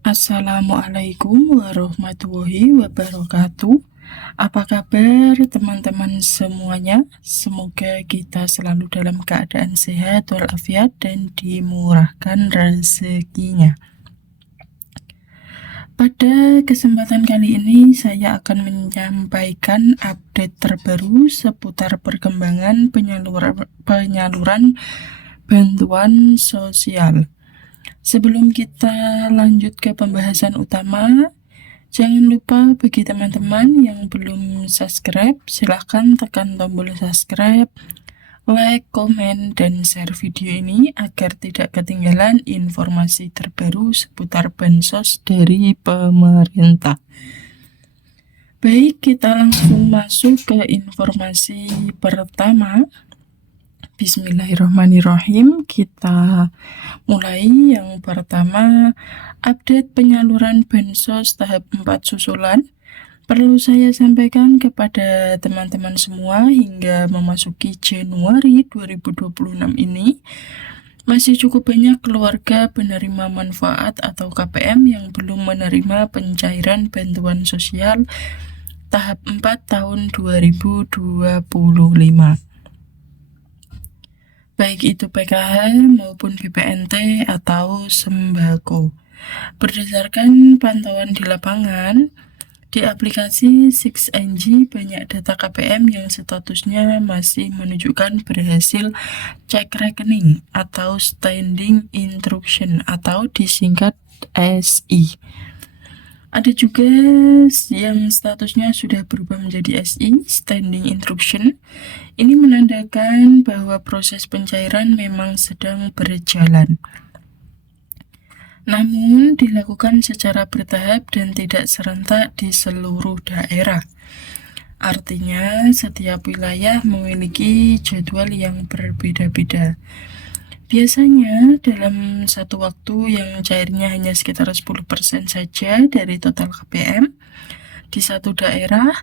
Assalamualaikum warahmatullahi wabarakatuh. Apa kabar teman-teman semuanya? Semoga kita selalu dalam keadaan sehat walafiat dan dimurahkan rezekinya. Pada kesempatan kali ini saya akan menyampaikan update terbaru seputar perkembangan penyaluran bantuan sosial. Sebelum kita lanjut ke pembahasan utama, jangan lupa bagi teman-teman yang belum subscribe, silahkan tekan tombol subscribe, like, komen, dan share video ini agar tidak ketinggalan informasi terbaru seputar bansos dari pemerintah. Baik, kita langsung masuk ke informasi pertama. Bismillahirrahmanirrahim. Kita mulai yang pertama, update penyaluran bansos tahap 4 susulan. Perlu saya sampaikan kepada teman-teman semua, hingga memasuki Januari 2026 ini masih cukup banyak keluarga penerima manfaat atau KPM yang belum menerima pencairan bantuan sosial tahap 4 tahun 2025. Baik itu PKH maupun BPNT atau sembako. Berdasarkan pantauan di lapangan, di aplikasi 6NG banyak data KPM yang statusnya masih menunjukkan berhasil cek rekening atau standing instruction atau disingkat SI. Ada juga yang statusnya sudah berubah menjadi SI, standing instruction. Ini menandakan bahwa proses pencairan memang sedang berjalan. Namun dilakukan secara bertahap dan tidak serentak di seluruh daerah. Artinya setiap wilayah memiliki jadwal yang berbeda-beda. Biasanya dalam satu waktu yang cairnya hanya sekitar 10% saja dari total KPM di satu daerah,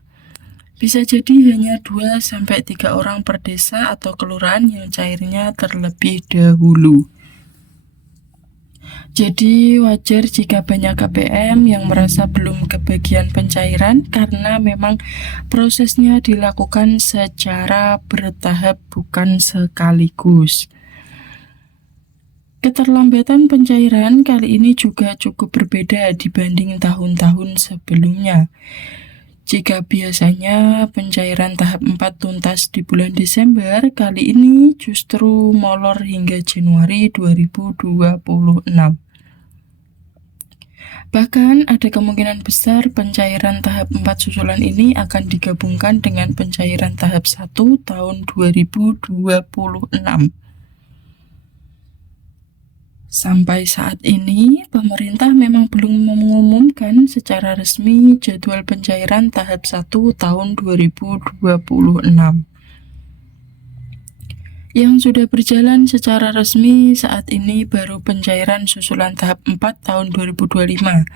bisa jadi hanya 2-3 orang per desa atau kelurahan yang cairnya terlebih dahulu. Jadi wajar jika banyak KPM yang merasa belum kebagian pencairan karena memang prosesnya dilakukan secara bertahap bukan sekaligus. Keterlambatan pencairan kali ini juga cukup berbeda dibanding tahun-tahun sebelumnya. Jika biasanya pencairan tahap 4 tuntas di bulan Desember, kali ini justru molor hingga Januari 2026. Bahkan ada kemungkinan besar pencairan tahap 4 susulan ini akan digabungkan dengan pencairan tahap 1 tahun 2026. Sampai saat ini, pemerintah memang belum mengumumkan secara resmi jadwal pencairan tahap 1 tahun 2026. Yang sudah berjalan secara resmi saat ini baru pencairan susulan tahap 4 tahun 2025,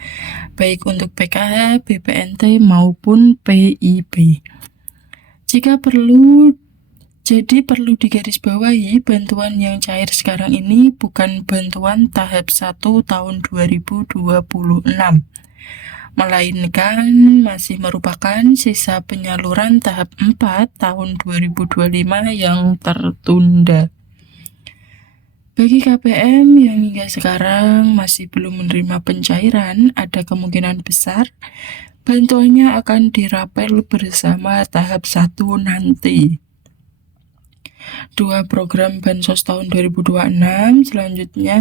baik untuk PKH, BPNT, maupun PIB. Jadi perlu digarisbawahi, bantuan yang cair sekarang ini bukan bantuan tahap 1 tahun 2026, melainkan masih merupakan sisa penyaluran tahap 4 tahun 2025 yang tertunda. Bagi KPM yang hingga sekarang masih belum menerima pencairan, ada kemungkinan besar bantuannya akan dirapel bersama tahap 1 nanti. 2 program bansos tahun 2026. Selanjutnya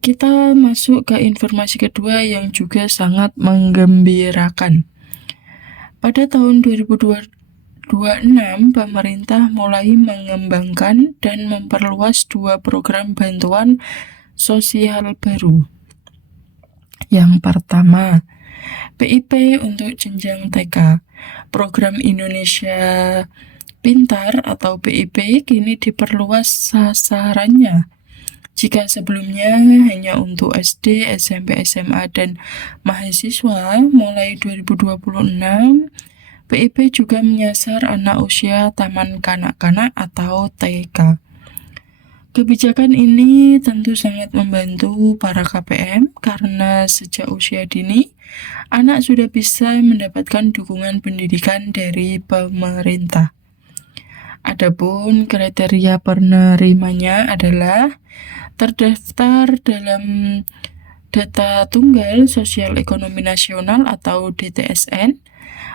kita masuk ke informasi kedua yang juga sangat menggembirakan. Pada tahun 2026, pemerintah mulai mengembangkan dan memperluas 2 program bantuan sosial baru. Yang pertama, PIP untuk jenjang TK. Program Indonesia Pintar atau PIP kini diperluas sasarannya. Jika sebelumnya hanya untuk SD, SMP, SMA, dan mahasiswa, mulai 2026, PIP juga menyasar anak usia taman kanak-kanak atau TK. Kebijakan ini tentu sangat membantu para KPM karena sejak usia dini, anak sudah bisa mendapatkan dukungan pendidikan dari pemerintah. Adapun kriteria penerimanya adalah terdaftar dalam Data Tunggal Sosial Ekonomi Nasional atau DTSN,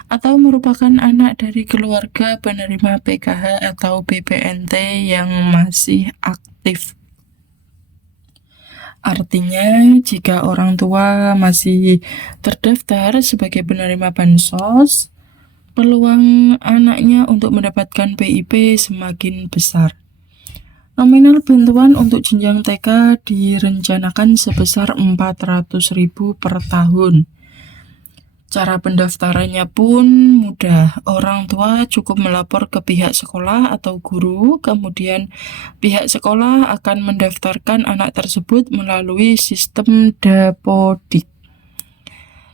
atau merupakan anak dari keluarga penerima PKH atau BPNT yang masih aktif. Artinya, jika orang tua masih terdaftar sebagai penerima bansos, peluang anaknya untuk mendapatkan PIP semakin besar. Nominal bantuan untuk jenjang TK direncanakan sebesar 400.000 per tahun. Cara pendaftarannya pun mudah. Orang tua cukup melapor ke pihak sekolah atau guru, kemudian pihak sekolah akan mendaftarkan anak tersebut melalui sistem Dapodik.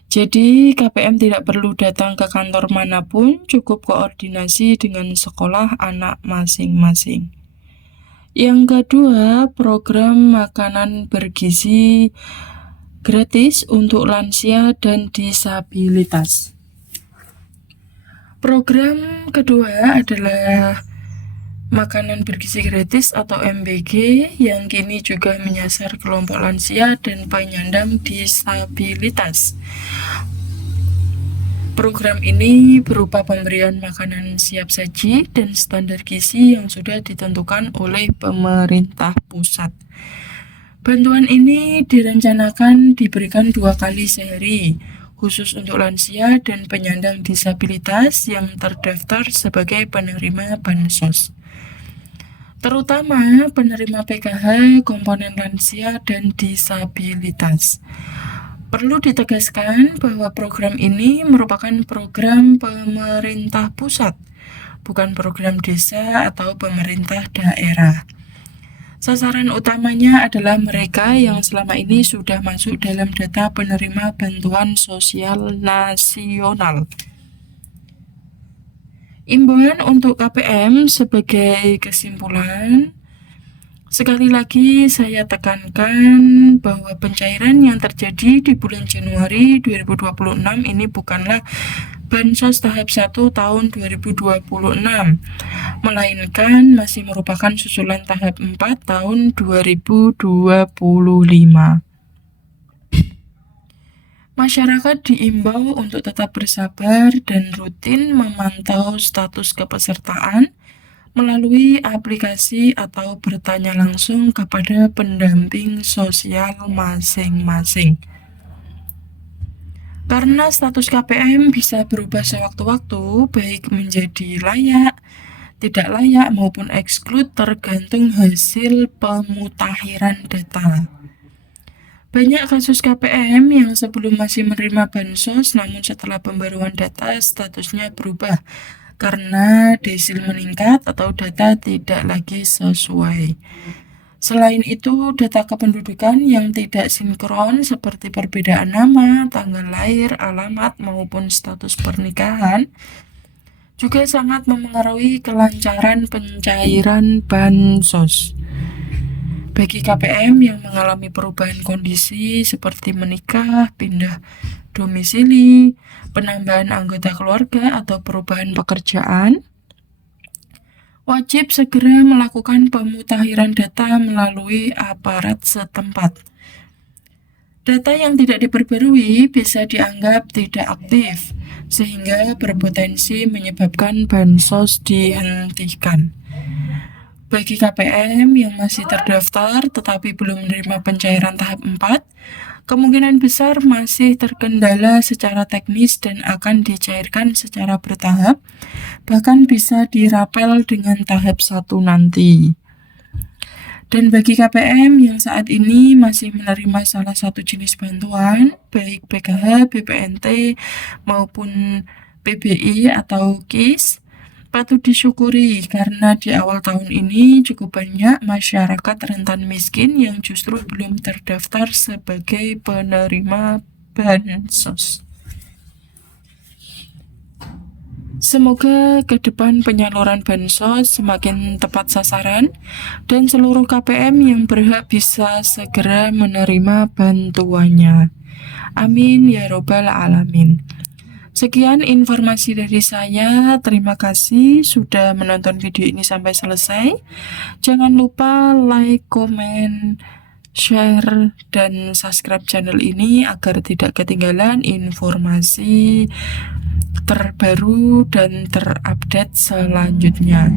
Jadi, KPM tidak perlu datang ke kantor manapun, cukup koordinasi dengan sekolah anak masing-masing. Yang kedua, program makanan bergizi gratis untuk lansia dan disabilitas. Program kedua adalah makanan bergizi gratis atau MBG yang kini juga menyasar kelompok lansia dan penyandang disabilitas. Program ini berupa pemberian makanan siap saji dan standar gizi yang sudah ditentukan oleh pemerintah pusat. Bantuan ini direncanakan diberikan 2 kali sehari, khusus untuk lansia dan penyandang disabilitas yang terdaftar sebagai penerima bansos. Terutama penerima PKH, komponen lansia, dan disabilitas. Perlu ditegaskan bahwa program ini merupakan program pemerintah pusat, bukan program desa atau pemerintah daerah. Sasaran utamanya adalah mereka yang selama ini sudah masuk dalam data penerima bantuan sosial nasional. Imbauan untuk KPM sebagai kesimpulan, sekali lagi saya tekankan bahwa pencairan yang terjadi di bulan Januari 2026 ini bukanlah Bansos tahap 1 tahun 2026, melainkan masih merupakan susulan tahap 4 tahun 2025. Masyarakat diimbau untuk tetap bersabar dan rutin memantau status kepesertaan melalui aplikasi atau bertanya langsung kepada pendamping sosial masing-masing. Karena status KPM bisa berubah sewaktu-waktu, baik menjadi layak, tidak layak, maupun exclude tergantung hasil pemutakhiran data. Banyak kasus KPM yang sebelum masih menerima bansos, namun setelah pembaruan data statusnya berubah karena desil meningkat atau data tidak lagi sesuai. Selain itu, data kependudukan yang tidak sinkron seperti perbedaan nama, tanggal lahir, alamat, maupun status pernikahan juga sangat memengaruhi kelancaran pencairan bansos. Bagi KPM yang mengalami perubahan kondisi seperti menikah, pindah domisili, penambahan anggota keluarga, atau perubahan pekerjaan, wajib segera melakukan pemutakhiran data melalui aparat setempat. Data yang tidak diperbarui bisa dianggap tidak aktif, sehingga berpotensi menyebabkan bansos dihentikan. Bagi KPM yang masih terdaftar tetapi belum menerima pencairan tahap 4, kemungkinan besar masih terkendala secara teknis dan akan dicairkan secara bertahap, bahkan bisa dirapel dengan tahap 1 nanti. Dan bagi KPM yang saat ini masih menerima salah satu jenis bantuan, baik PKH, BPNT, maupun PBI atau KIS, patut disyukuri karena di awal tahun ini cukup banyak masyarakat rentan miskin yang justru belum terdaftar sebagai penerima bansos. Semoga ke depan penyaluran bansos semakin tepat sasaran dan seluruh KPM yang berhak bisa segera menerima bantuannya. Amin ya robbal alamin. Sekian informasi dari saya. Terima kasih sudah menonton video ini sampai selesai. Jangan lupa like, komen, share, dan subscribe channel ini agar tidak ketinggalan informasi terbaru dan terupdate selanjutnya.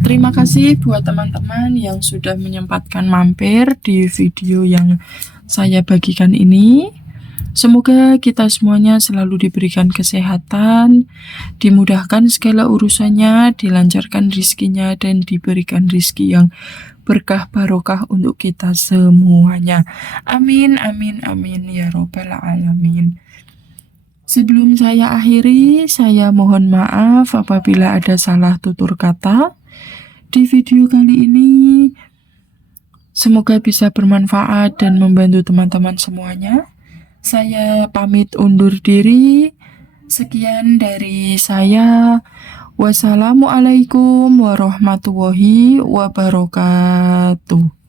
Terima kasih buat teman-teman yang sudah menyempatkan mampir di video yang saya bagikan ini. Semoga kita semuanya selalu diberikan kesehatan, dimudahkan segala urusannya, dilancarkan rizkinya, dan diberikan rizki yang berkah barokah untuk kita semuanya. Amin, amin, amin, ya robbal alamin. Sebelum saya akhiri, saya mohon maaf apabila ada salah tutur kata di video kali ini. Semoga bisa bermanfaat dan membantu teman-teman semuanya. Saya pamit undur diri. Sekian dari saya. Wassalamualaikum warahmatullahi wabarakatuh.